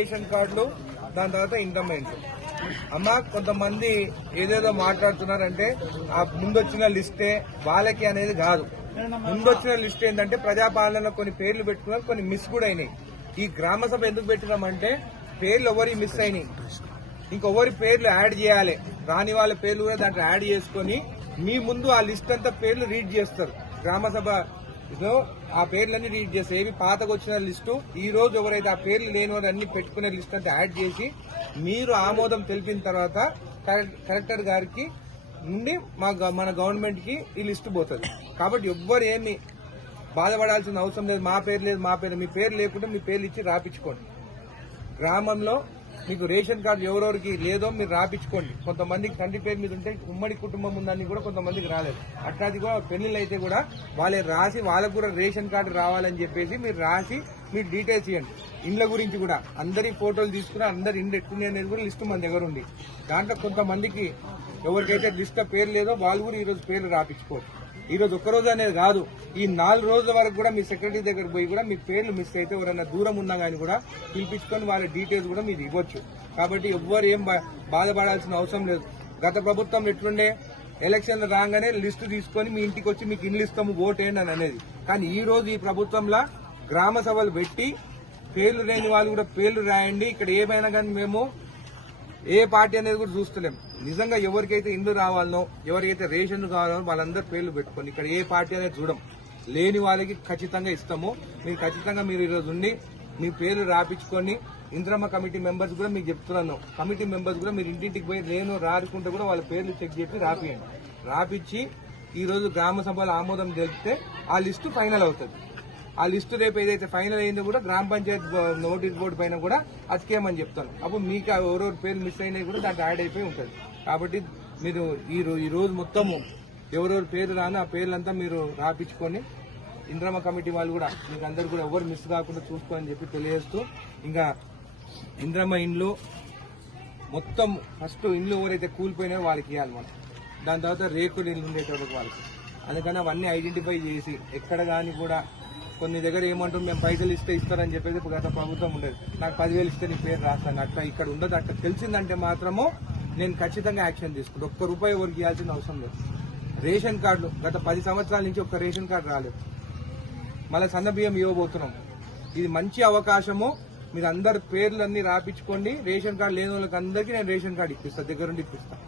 Ration కార్డులు, దాని తర్వాత ఇన్కమ్ ఇంట్లో. అమ్మ కొంతమంది ఏదేదో మాట్లాడుతున్నారంటే ఆ ముందొచ్చిన లిస్టే వాళ్ళకి అనేది కాదు. ముందొచ్చిన లిస్ట్ ఏంటంటే ప్రజాపాలనలో కొన్ని పేర్లు పెట్టుకున్నారు, కొన్ని మిస్ కూడా అయినాయి. ఈ గ్రామ సభ ఎందుకు పెట్టినామంటే పేర్లు ఎవరి మిస్ అయినాయి, ఇంకొవరి పేర్లు యాడ్ చేయాలి, రాని వాళ్ళ పేర్లు కూడా దాంట్లో యాడ్ చేసుకుని మీ ముందు ఆ లిస్ట్ అంతా పేర్లు రీడ్ చేస్తారు. గ్రామ సభలో ఆ పేర్లన్నీ రీడ్ చేస్తారు. ఏవి పాతకు వచ్చిన లిస్టు, ఈ రోజు ఎవరైతే ఆ పేర్లు లేని వారు అన్ని పెట్టుకునే లిస్ట్ అంతా యాడ్ చేసి మీరు ఆమోదం తెలిపిన తర్వాత కలెక్టర్ గారికి నుండి మన గవర్నమెంట్ కి ఈ లిస్టు పోతుంది. కాబట్టి ఎవ్వరు ఏమి బాధపడాల్సిన అవసరం లేదు. మా పేరు లేదు, మా పేరు, మీ పేరు లేకుంటే మీ పేర్లు ఇచ్చి రాపించుకోండి. గ్రామంలో మీకు రేషన్ కార్డు ఎవరెవరికి లేదో మీరు రాపించుకోండి. కొంతమందికి తండ్రి పేరు మీద ఉంటే ఉమ్మడి కుటుంబం ఉందని కూడా కొంతమందికి రాలేదు. అట్లాంటి కూడా పెళ్లిళ్ళు అయితే కూడా వాళ్ళే రాసి వాళ్ళకు కూడా రేషన్ కార్డు రావాలని చెప్పేసి మీరు రాసి మీరు డీటెయిల్స్ ఇవ్వండి. ఇండ్ల గురించి కూడా అందరి ఫోటోలు తీసుకుని అందరి ఇండ్లు ఎట్టుంది అనేది కూడా లిస్టు మన దగ్గర ఉంది. దాంట్లో కొంతమందికి ఎవరికైతే లిస్టులో పేరు లేదో వాళ్ళు కూడా ఈ రోజు పేర్లు రాపించుకోవచ్చు. ఈ రోజు ఒక్కరోజు అనేది కాదు, ఈ 4 రోజుల వరకు కూడా మీ సెక్రటరీ దగ్గర పోయి కూడా మీ పేర్లు మిస్ అయితే ఎవరైనా దూరం ఉన్నా కానీ కూడా పిలిపించుకొని వాళ్ళ డీటెయిల్స్ కూడా మీరు ఇవ్వచ్చు. కాబట్టి ఎవ్వరు ఏం బాధపడాల్సిన అవసరం లేదు. గత ప్రభుత్వం ఎట్లుండే, ఎలక్షన్లు రాగానే లిస్టు తీసుకొని మీ ఇంటికి వచ్చి మీకు ఇల్లు ఇస్తాము ఓటేయండి అని అనేది. కానీ ఈ రోజు ఈ ప్రభుత్వంలో గ్రామ సభలు పెట్టి పేర్లు లేని వాళ్ళు కూడా పేర్లు రాయండి, ఇక్కడ ఏమైనా కానీ మేము ఏ పార్టీ అనేది కూడా చూస్తలేం. నిజంగా ఎవరికైతే ఇండ్లు రావాలనో, ఎవరికైతే రేషన్ కావాలనో వాళ్ళందరూ పేర్లు పెట్టుకోండి. ఇక్కడ ఏ పార్టీ అనేది చూడం. లేని వాళ్ళకి ఖచ్చితంగా ఇస్తాము. మీరు ఖచ్చితంగా మీరు ఈరోజు ఉండి మీ పేర్లు రాపించుకొని ఇంద్రమ్మ కమిటీ మెంబర్స్ కూడా మీకు చెప్తున్నాను, కమిటీ మెంబర్స్ కూడా మీరు ఇంటింటికి పోయి లేను రాకుంటే కూడా వాళ్ళ పేర్లు చెక్ చేసి రాపియండి. రాపిచ్చి ఈ రోజు గ్రామ సభలో ఆమోదం తెలిపితే ఆ లిస్టు ఫైనల్ అవుతుంది. ఆ లిస్టు రేపు ఏదైతే ఫైనల్ అయిందో కూడా గ్రామ పంచాయతీ నోటీస్ బోర్డు పైన కూడా అతికేయమని చెప్తాను. అప్పుడు మీకు ఎవరెవరి పేర్లు మిస్ అయినా కూడా దాంట్లో యాడ్ అయిపోయి ఉంటుంది. కాబట్టి మీరు ఈ రోజు మొత్తము ఎవరెవరి పేరు రాని ఆ పేర్లంతా మీరు రాపించుకొని ఇంద్రమ్మ కమిటీ వాళ్ళు కూడా మీకు అందరు కూడా ఎవరు మిస్ కాకుండా చూసుకోని చెప్పి తెలియజేస్తూ, ఇంకా ఇంద్రమ్మ ఇండ్లు మొత్తం ఫస్ట్ ఇండ్లు ఎవరైతే కూలిపోయినాయో వాళ్ళకి ఇవ్వాలి మనం. దాని తర్వాత రేకులు ఇల్లు ఉండేటప్పుడు వాళ్ళకి. అందుకని అవన్నీ ఐడెంటిఫై చేసి ఎక్కడ కానీ కూడా కొన్ని దగ్గర ఏమంటారు మేము పైసలు ఇస్తే ఇస్తారని చెప్పేసి గత ప్రభుత్వం ఉండేది. నాకు 10,000 ఇస్తే నీ పేరు రాస్తాను, అట్లా ఇక్కడ ఉండదు. అట్లా తెలిసిందంటే మాత్రము నేను ఖచ్చితంగా యాక్షన్ తీసుకుంటాను. ఒక్క రూపాయి ఎవరికి ఇవ్వాల్సిన అవసరం లేదు. రేషన్ కార్డులు గత 10 సంవత్సరాల నుంచి ఒక్క రేషన్ కార్డు రాలేదు. మళ్ళీ సన్న బియ్యం ఇవ్వబోతున్నాం. ఇది మంచి అవకాశము. మీరు అందరు పేర్లన్నీ రాపించుకోండి. రేషన్ కార్డు లేని వాళ్ళకి అందరికీ నేను రేషన్ కార్డు ఇప్పిస్తాను, దగ్గరుండి ఇప్పిస్తాను.